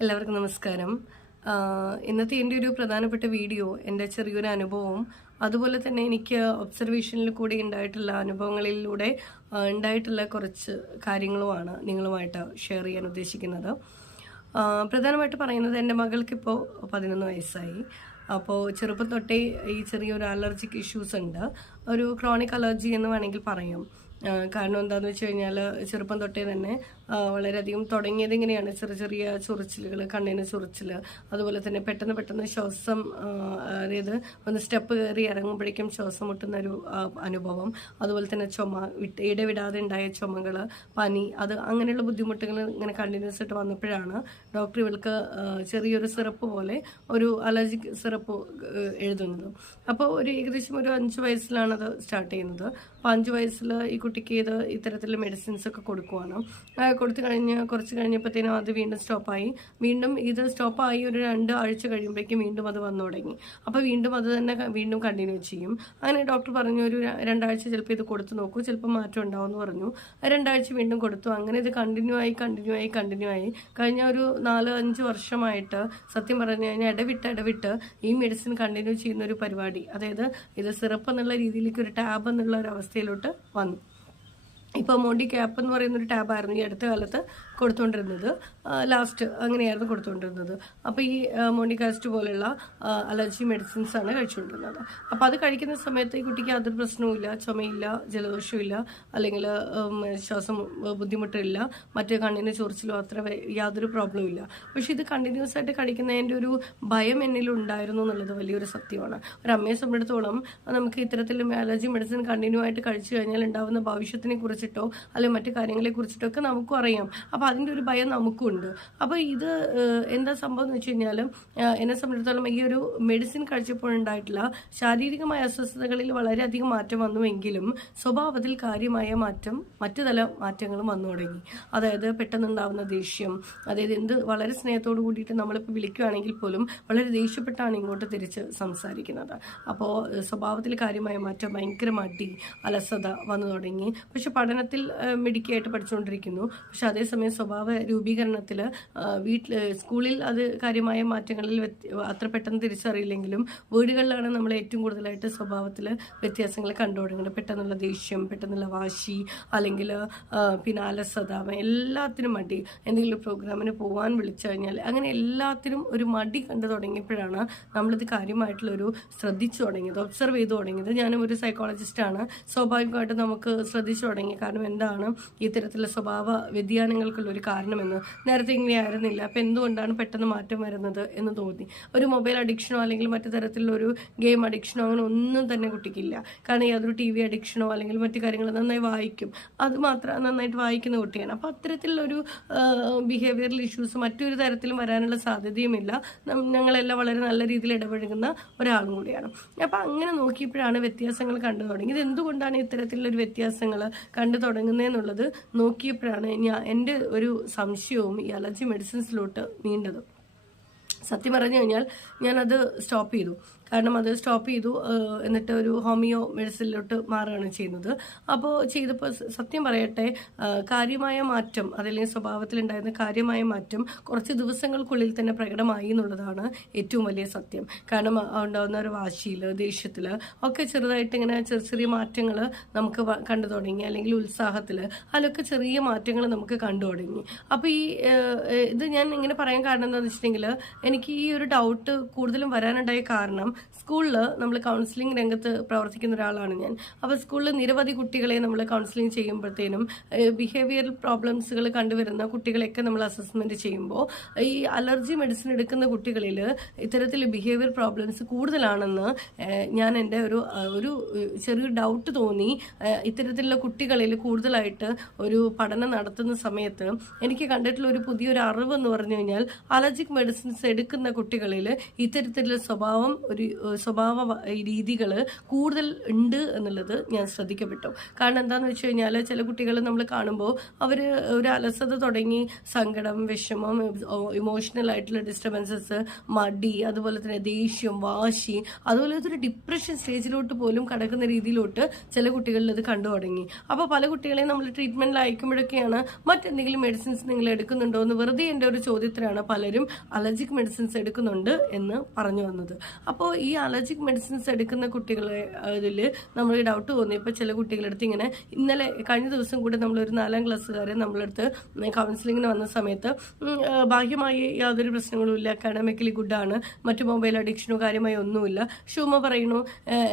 എല്ലാവർക്കും നമസ്കാരം. ഇന്നത്തെ എന്റെ ഒരു പ്രധാനപ്പെട്ട വീഡിയോ എന്റെ ചെറിയൊരു അനുഭവവും അതുപോലെ തന്നെ എനിക്ക് ഒബ്സർവേഷനിൽ കൂടി ഉണ്ടായിട്ടുള്ള അനുഭവങ്ങളിലൂടെ ഉണ്ടായിട്ടുള്ള കുറച്ച് കാര്യങ്ങളുമാണ് നിങ്ങളുമായിട്ട് ഷെയർ ചെയ്യാൻ ഉദ്ദേശിക്കുന്നത്. പ്രധാനമായിട്ട് പറയുന്നത് എന്റെ മകൾക്കിപ്പോൾ പതിനൊന്ന് വയസ്സായി. അപ്പോൾ ചെറുപ്പം തൊട്ടേ ഈ ചെറിയൊരു അലർജിക് ഇഷ്യൂസ് ഉണ്ട്. ഒരു ക്രോണിക് അലർജി എന്ന് വേണമെങ്കിൽ പറയാം. കാരണം എന്താണെന്ന് വെച്ച് കഴിഞ്ഞാൽ ചെറുപ്പം തൊട്ടേ തന്നെ വളരെയധികം തുടങ്ങിയത് ഇങ്ങനെയാണ്. ചെറിയ ചെറിയ ചൊറിച്ചിലുകൾ കണ്ണിന് ചൊറിച്ചിൽ അതുപോലെ തന്നെ പെട്ടെന്ന് പെട്ടെന്ന് ശ്വാസം അതായത് ഒന്ന് സ്റ്റെപ്പ് കയറി ഇറങ്ങുമ്പോഴേക്കും ശ്വാസം മുട്ടുന്ന ഒരു അനുഭവം. അതുപോലെ തന്നെ ചുമ വിട്ട് ഇടവിടാതെ ഉണ്ടായ ചുമകൾ പനി അത് അങ്ങനെയുള്ള ബുദ്ധിമുട്ടുകൾ ഇങ്ങനെ കണ്ടിന്യൂസ് ആയിട്ട് വന്നപ്പോഴാണ് ഡോക്ടർ ഇവൾക്ക് ചെറിയൊരു സിറപ്പ് പോലെ ഒരു അലർജിക് സിറപ്പ് എഴുതുന്നത്. അപ്പോൾ ഒരു ഏകദേശം ഒരു അഞ്ച് വയസ്സിലാണ് അത് സ്റ്റാർട്ട് ചെയ്യുന്നത്. അപ്പോൾ അഞ്ച് വയസ്സിൽ ഈ കുട്ടിക്ക് ഇത് ഇത്തരത്തിലുള്ള മെഡിസിൻസ് ഒക്കെ കൊടുക്കുവാണ്. കൊടുത്തു കഴിഞ്ഞ് കുറച്ച് കഴിഞ്ഞപ്പോഴത്തേനും അത് വീണ്ടും സ്റ്റോപ്പായി വീണ്ടും ഇത് സ്റ്റോപ്പായി ഒരു രണ്ട് ആഴ്ച കഴിയുമ്പോഴേക്കും വീണ്ടും അത് വന്നു തുടങ്ങി. അപ്പോൾ വീണ്ടും അത് തന്നെ വീണ്ടും കണ്ടിന്യൂ ചെയ്യും. അങ്ങനെ ഡോക്ടർ പറഞ്ഞു ഒരു രണ്ടാഴ്ച ചിലപ്പോൾ ഇത് കൊടുത്തു നോക്കൂ ചിലപ്പോൾ മാറ്റം ഉണ്ടാവും എന്ന് പറഞ്ഞു രണ്ടാഴ്ച വീണ്ടും കൊടുത്തു. അങ്ങനെ ഇത് കണ്ടിന്യൂ ആയി കണ്ടിന്യൂ ആയി കണ്ടിന്യൂ ആയി. കഴിഞ്ഞ ഒരു നാല് അഞ്ച് വർഷമായിട്ട് സത്യം പറഞ്ഞു കഴിഞ്ഞാൽ ഇടവിട്ട് ഇടവിട്ട് ഈ മെഡിസിൻ കണ്ടിന്യൂ ചെയ്യുന്ന ഒരു പരിപാടി. അതായത് ഇത് സിറപ്പ് എന്നുള്ള രീതിയിലേക്ക് ഒരു ടാബ് എന്നുള്ള ഒരു അവസ്ഥയിലോട്ട് വന്നു. ഇപ്പോൾ മോണ്ടി ക്യാപ്പ് എന്ന് പറയുന്ന ഒരു ടാബായിരുന്നു ഈ അടുത്ത കാലത്ത്. കൊടുത്തുകൊണ്ടിരുന്നത് ലാസ്റ്റ് അങ്ങനെയായിരുന്നു കൊടുത്തുകൊണ്ടിരുന്നത് അപ്പോൾ ഈ മോണിക്കാസ്റ്റ് പോലെയുള്ള അലർജി മെഡിസിൻസ് ആണ് കഴിച്ചുകൊണ്ടിരുന്നത് അപ്പോൾ അത് കഴിക്കുന്ന സമയത്ത് ഈ കുട്ടിക്ക് യാതൊരു പ്രശ്നവുമില്ല ചുമയില്ല ജലദോഷമില്ല അല്ലെങ്കിൽ ശ്വാസം ബുദ്ധിമുട്ടില്ല മറ്റ് കണ്ണിന് ചൊറിച്ചിലോ അത്ര യാതൊരു പ്രോബ്ലവും ഇല്ല പക്ഷെ ഇത് കണ്ടിന്യൂസ് ആയിട്ട് കഴിക്കുന്നതിന്റെ ഒരു ഭയം എന്നിൽ ഉണ്ടായിരുന്നു എന്നുള്ളത് വലിയൊരു സത്യമാണ്. ഒരു അമ്മയെ സംബന്ധിച്ചിടത്തോളം നമുക്ക് ഇത്തരത്തിൽ അലർജി മെഡിസിൻ കണ്ടിന്യൂ ആയിട്ട് കഴിച്ചു കഴിഞ്ഞാൽ ഉണ്ടാവുന്ന ഭവിഷ്യത്തിനെ കുറിച്ചിട്ടോ അല്ലെങ്കിൽ മറ്റു കാര്യങ്ങളെ കുറിച്ചിട്ടോ ഒക്കെ നമുക്കും അറിയാം. അതിന്റെ ഒരു ഭയം നമുക്കുണ്ട്. അപ്പോൾ ഇത് എന്താ സംഭവം എന്ന് വെച്ച് കഴിഞ്ഞാൽ എന്നെ സംബന്ധിച്ചിടത്തോളം ഈ ഒരു മെഡിസിൻ കഴിച്ചപ്പോഴുണ്ടായിട്ടുള്ള ശാരീരികമായ അസ്വസ്ഥതകളിൽ വളരെയധികം മാറ്റം വന്നുവെങ്കിലും സ്വഭാവത്തിൽ കാര്യമായ മാറ്റം മറ്റു തല മാറ്റങ്ങളും വന്നു തുടങ്ങി. അതായത് പെട്ടെന്നുണ്ടാവുന്ന ദേഷ്യം അതായത് എന്ത് വളരെ സ്നേഹത്തോട് കൂടിയിട്ട് നമ്മളിപ്പോൾ വിളിക്കുകയാണെങ്കിൽ പോലും വളരെ ദേഷ്യപ്പെട്ടാണ് ഇങ്ങോട്ട് തിരിച്ച് സംസാരിക്കുന്നത്. അപ്പോൾ സ്വഭാവത്തിൽ കാര്യമായ മാറ്റം ഭയങ്കര മടി അലസത വന്നു തുടങ്ങി. പക്ഷെ പഠനത്തിൽ മെഡിക്കായിട്ട് പഠിച്ചുകൊണ്ടിരിക്കുന്നു. പക്ഷെ അതേസമയം സ്വഭാവ രൂപീകരണത്തിൽ വീട്ടിൽ സ്കൂളിൽ അത് കാര്യമായ മാറ്റങ്ങളിൽ അത്ര പെട്ടെന്ന് തിരിച്ചറിയില്ലെങ്കിലും വീടുകളിലാണ് നമ്മൾ ഏറ്റവും കൂടുതലായിട്ട് സ്വഭാവത്തിൽ വ്യത്യാസങ്ങൾ കണ്ടു തുടങ്ങുന്നത് പെട്ടെന്നുള്ള ദേഷ്യം പെട്ടെന്നുള്ള വാശി അല്ലെങ്കിൽ പിന്നെ അലസത എല്ലാത്തിനും മടി. എന്തെങ്കിലും പ്രോഗ്രാമിന് പോകാൻ വിളിച്ചു കഴിഞ്ഞാൽ അങ്ങനെ എല്ലാത്തിനും ഒരു മടി കണ്ടു തുടങ്ങിയപ്പോഴാണ് നമ്മളിത് കാര്യമായിട്ടുള്ള ഒരു ശ്രദ്ധിച്ചു തുടങ്ങിയത് ഒബ്സർവ് ചെയ്തു തുടങ്ങിയത്. ഞാനും ഒരു സൈക്കോളജിസ്റ്റാണ് സ്വാഭാവികമായിട്ടും നമുക്ക് ശ്രദ്ധിച്ചു തുടങ്ങി. കാരണം എന്താണ്? ഇത്തരത്തിലുള്ള സ്വഭാവ വ്യതിയാനങ്ങൾക്കുള്ള ഒരു കാരണമെന്ന്. നേരത്തെ ഇങ്ങനെ ആയിരുന്നില്ല. അപ്പം എന്തുകൊണ്ടാണ് പെട്ടെന്ന് മാറ്റം വരുന്നത് എന്ന് തോന്നി. ഒരു മൊബൈൽ അഡിക്ഷനോ അല്ലെങ്കിൽ മറ്റു തരത്തിലുള്ള ഒരു ഗെയിം അഡിക്ഷനോ അങ്ങനെ ഒന്നും തന്നെ കുട്ടിക്കില്ല. കാരണം യാതൊരു ടി വി അഡിക്ഷനോ അല്ലെങ്കിൽ മറ്റു കാര്യങ്ങൾ നന്നായി വായിക്കും. അത് മാത്രം നന്നായിട്ട് വായിക്കുന്ന കുട്ടിയാണ്. അപ്പോൾ അത്തരത്തിലുള്ളൊരു ബിഹേവിയറൽ ഇഷ്യൂസ് മറ്റൊരു തരത്തിലും വരാനുള്ള സാധ്യതയുമില്ല. ഞങ്ങളെല്ലാം വളരെ നല്ല രീതിയിൽ ഇടപഴകുന്ന ഒരാളും കൂടിയാണ്. അപ്പോൾ അങ്ങനെ നോക്കിയപ്പോഴാണ് വ്യത്യാസങ്ങൾ കണ്ടു തുടങ്ങിയത് എന്തുകൊണ്ടാണ് ഇത്തരത്തിലുള്ളൊരു വ്യത്യാസങ്ങൾ കണ്ടു തുടങ്ങുന്നതെന്നുള്ളത് നോക്കിയപ്പോഴാണ് ഞാൻ എന്റെ ഒരു സംശയവും ഈ അലർജി മെഡിസിൻസിലോട്ട് നീണ്ടത്. സത്യം പറഞ്ഞു കഴിഞ്ഞാൽ ഞാനത് സ്റ്റോപ്പ് ചെയ്തു. കാരണം അത് സ്റ്റോപ്പ് ചെയ്തു എന്നിട്ട് ഒരു ഹോമിയോ മെഡിസിനിലോട്ട് മാറുകയാണ് ചെയ്യുന്നത്. അപ്പോൾ ചെയ്തപ്പോൾ സത്യം പറയട്ടെ കാര്യമായ മാറ്റം അതല്ലെങ്കിൽ സ്വഭാവത്തിലുണ്ടായിരുന്ന കാര്യമായ മാറ്റം കുറച്ച് ദിവസങ്ങൾക്കുള്ളിൽ തന്നെ പ്രകടമായി എന്നുള്ളതാണ് ഏറ്റവും വലിയ സത്യം. കാരണം ഉണ്ടാകുന്ന ഒരു വാശിയിൽ ദേഷ്യത്തിൽ ഒക്കെ ചെറുതായിട്ട് ഇങ്ങനെ ചെറിയ ചെറിയ മാറ്റങ്ങൾ നമുക്ക് കണ്ടു തുടങ്ങി അല്ലെങ്കിൽ ഉത്സാഹത്തിൽ അതിലൊക്കെ ചെറിയ മാറ്റങ്ങൾ നമുക്ക് കണ്ടു തുടങ്ങി. അപ്പോൾ ഈ ഇത് ഞാൻ ഇങ്ങനെ പറയാൻ കാരണം എന്താണെന്ന് വെച്ചിട്ടുണ്ടെങ്കിൽ എനിക്ക് ഈ ഒരു ഡൗട്ട് കൂടുതലും വരാനുണ്ടായ കാരണം സ്കൂളിൽ നമ്മൾ കൗൺസിലിംഗ് രംഗത്ത് പ്രവർത്തിക്കുന്ന ഒരാളാണ് ഞാൻ. അപ്പോൾ സ്കൂളിൽ നിരവധി കുട്ടികളെ നമ്മൾ കൗൺസിലിംഗ് ചെയ്യുമ്പോഴത്തേനും ബിഹേവിയറൽ പ്രോബ്ലംസുകൾ കണ്ടുവരുന്ന കുട്ടികളെയൊക്കെ നമ്മൾ അസസ്മെന്റ് ചെയ്യുമ്പോൾ ഈ അലർജി മെഡിസിൻ എടുക്കുന്ന കുട്ടികളിൽ ഇത്തരത്തിൽ ബിഹേവിയർ പ്രോബ്ലംസ് കൂടുതലാണെന്ന് ഞാൻ എന്റെ ഒരു ഒരു ചെറിയ ഡൗട്ട് തോന്നി. ഇത്തരത്തിലുള്ള കുട്ടികളിൽ കൂടുതലായിട്ട് ഒരു പഠനം നടത്തുന്ന സമയത്ത് എനിക്ക് കണ്ടിട്ടുള്ള ഒരു പുതിയൊരു അറിവ് എന്ന് പറഞ്ഞു കഴിഞ്ഞാൽ അലർജിക് മെഡിസിൻസ് എടുക്കുന്ന കുട്ടികളിൽ ഇത്തരത്തിലുള്ള സ്വഭാവം ഒരു സ്വഭാവ രീതികൾ കൂടുതൽ ഉണ്ട് എന്നുള്ളത് ഞാൻ ശ്രദ്ധിക്കപ്പെട്ടു. കാരണം എന്താണെന്ന് വെച്ച് കഴിഞ്ഞാൽ ചില കുട്ടികൾ നമ്മൾ കാണുമ്പോൾ അവർ ഒരു അലസത തുടങ്ങി സങ്കടം വിഷമം ഇമോഷണൽ ആയിട്ടുള്ള ഡിസ്റ്റർബൻസസ് മടി അതുപോലെ തന്നെ ദേഷ്യം വാശി അതുപോലെ ഒരു ഡിപ്രഷൻ സ്റ്റേജിലോട്ട് പോലും കടക്കുന്ന രീതിയിലോട്ട് ചില കുട്ടികളിൽ ഇത് കണ്ടു തുടങ്ങി. അപ്പോൾ പല കുട്ടികളെയും നമ്മൾ ട്രീറ്റ്മെന്റിൽ അയക്കുമ്പോഴൊക്കെയാണ് മറ്റെന്തെങ്കിലും മെഡിസിൻസ് നിങ്ങൾ എടുക്കുന്നുണ്ടോ എന്ന് വെറുതെ എന്റെ ഒരു ചോദ്യത്തിലാണ് പലരും അലർജിക് മെഡിസിൻസ് എടുക്കുന്നുണ്ട് എന്ന് പറഞ്ഞു വന്നത്. അപ്പോൾ ഈ അലർജിക് മെഡിസിൻസ് എടുക്കുന്ന കുട്ടികളെ അതിൽ നമ്മൾ ഡൗട്ട് തോന്നി. ഇപ്പോൾ ചില കുട്ടികളടുത്ത് ഇങ്ങനെ ഇന്നലെ കഴിഞ്ഞ ദിവസം കൂടെ നമ്മളൊരു നാലാം ക്ലാസ്സുകാരെ നമ്മളടുത്ത് കൗൺസിലിങ്ങിന് വന്ന സമയത്ത് ബാഹ്യമായി യാതൊരു പ്രശ്നങ്ങളും ഇല്ല. അക്കാഡമിക്കലി ഗുഡാണ് മറ്റു മൊബൈൽ അഡിക്ഷനോ കാര്യമായി ഒന്നുമില്ല. ഷൂമ പറയുന്നു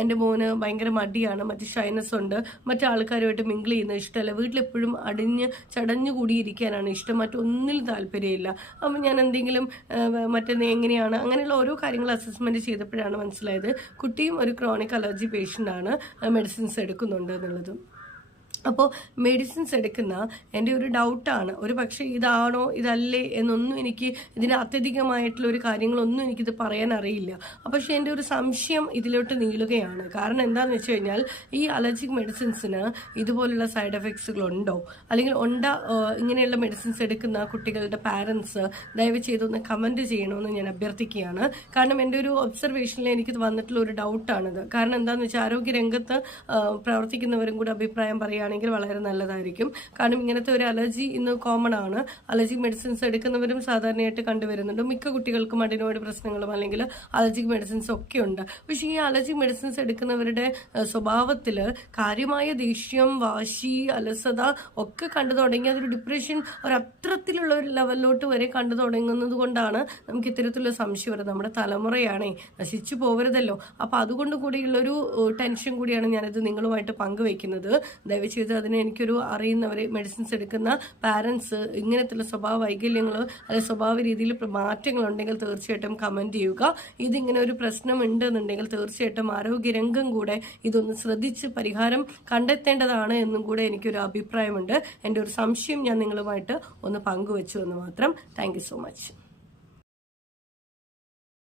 എന്റെ മോന് ഭയങ്കര മടിയാണ്. മറ്റ് ഷൈനസ് ഉണ്ട്. മറ്റു ആൾക്കാരുമായിട്ട് മിങ്കിൾ ചെയ്യുന്നത് ഇഷ്ടമല്ല. വീട്ടിലെപ്പോഴും അടിഞ്ഞ് ചടഞ്ഞു കൂടിയിരിക്കാനാണ് ഇഷ്ടം. മറ്റൊന്നിലും താല്പര്യമില്ല. അപ്പം ഞാൻ എന്തെങ്കിലും മറ്റെന്ന് മറ്റേ എങ്ങനെയാണ്? അങ്ങനെയുള്ള ഓരോ കാര്യങ്ങൾ അസസ്മെന്റ് ചെയ്തപ്പോഴാണ് മനസ്സിലായത്. കുട്ടിയും ഒരു ക്രോണിക് അലർജി പേഷ്യന്റ് ആണ് മെഡിസിൻസ് എടുക്കുന്നുണ്ട് എന്നുള്ളതും. അപ്പോൾ മെഡിസിൻസ് എടുക്കുന്ന എന്റെ ഒരു ഡൗട്ടാണ് ഒരു പക്ഷേ ഇതാണോ ഇതല്ലേ എന്നൊന്നും എനിക്ക് ഇതിന് അത്യധികമായിട്ടുള്ള ഒരു കാര്യങ്ങളൊന്നും എനിക്കിത് പറയാൻ അറിയില്ല. പക്ഷേ എന്റെ ഒരു സംശയം ഇതിലോട്ട് നീളുകയാണ്. കാരണം എന്താണെന്ന് വെച്ച് കഴിഞ്ഞാൽ ഈ അലർജിക് മെഡിസിൻസിന് ഇതുപോലുള്ള സൈഡ് എഫക്ട്സുകളുണ്ടോ അല്ലെങ്കിൽ ഉണ്ടാ ഇങ്ങനെയുള്ള മെഡിസിൻസ് എടുക്കുന്ന കുട്ടികളുടെ പാരൻസ് ദയവ് ചെയ്തൊന്ന് കമന്റ് ചെയ്യണമെന്ന് ഞാൻ അഭ്യർത്ഥിക്കുകയാണ്. കാരണം എന്റെ ഒരു ഒബ്സർവേഷനിൽ എനിക്ക് വന്നിട്ടുള്ള ഒരു ഡൗട്ടാണിത് കാരണം എന്താണെന്ന് വെച്ചാൽ ആരോഗ്യ രംഗത്ത് പ്രവർത്തിക്കുന്നവരും കൂടെ അഭിപ്രായം പറയുകയാണെങ്കിൽ വളരെ നല്ലതായിരിക്കും. കാരണം ഇങ്ങനത്തെ ഒരു അലർജി ഇന്ന് കോമൺ ആണ്. അലർജി മെഡിസിൻസ് എടുക്കുന്നവരും സാധാരണയായിട്ട് കണ്ടുവരുന്നുണ്ട്. മിക്ക കുട്ടികൾക്കും അഡിനോയിഡ് പ്രശ്നങ്ങളും അല്ലെങ്കിൽ അലർജിക് മെഡിസിൻസ് ഒക്കെ ഉണ്ട്. പക്ഷേ ഈ അലർജിക് മെഡിസിൻസ് എടുക്കുന്നവരുടെ സ്വഭാവത്തിൽ കാര്യമായ ദേഷ്യം വാശി അലസത ഒക്കെ കണ്ടു തുടങ്ങി. അതൊരു ഡിപ്രഷൻ ഒരു ഒരു ലെവലിലോട്ട് വരെ കണ്ടു തുടങ്ങുന്നത് കൊണ്ടാണ് നമുക്ക് ഇത്തരത്തിലുള്ള സംശയം വരുന്നത്. നമ്മുടെ തലമുറയാണേ നശിച്ചു പോകരുതല്ലോ അപ്പൊ അതുകൊണ്ട് കൂടിയുള്ളൊരു ടെൻഷൻ കൂടിയാണ് ഞാനിത് നിങ്ങളുമായിട്ട് പങ്കുവയ്ക്കുന്നത് ദയവ് ചെയ്ത് അതിനെ എനിക്കൊരു അറിയുന്നവരെ മെഡിസിൻസ് എടുക്കുന്ന പാരൻസ് ഇങ്ങനത്തുള്ള സ്വഭാവ വൈകല്യങ്ങൾ അല്ലെങ്കിൽ സ്വഭാവ രീതിയിൽ മാറ്റങ്ങൾ ഉണ്ടെങ്കിൽ തീർച്ചയായിട്ടും കമന്റ് ചെയ്യുക. ഇതിങ്ങനെ ഒരു പ്രശ്നം ഉണ്ടെന്നുണ്ടെങ്കിൽ തീർച്ചയായിട്ടും ആരോഗ്യരംഗം കൂടെ ഇതൊന്ന് ശ്രദ്ധിച്ച് പരിഹാരം കണ്ടെത്തേണ്ടതാണ് എന്നും കൂടെ എനിക്കൊരു അഭിപ്രായമുണ്ട്. എന്റെ ഒരു സംശയം ഞാൻ നിങ്ങളുമായിട്ട് ഒന്ന് പങ്കുവെച്ചു എന്ന് മാത്രം. Thank so much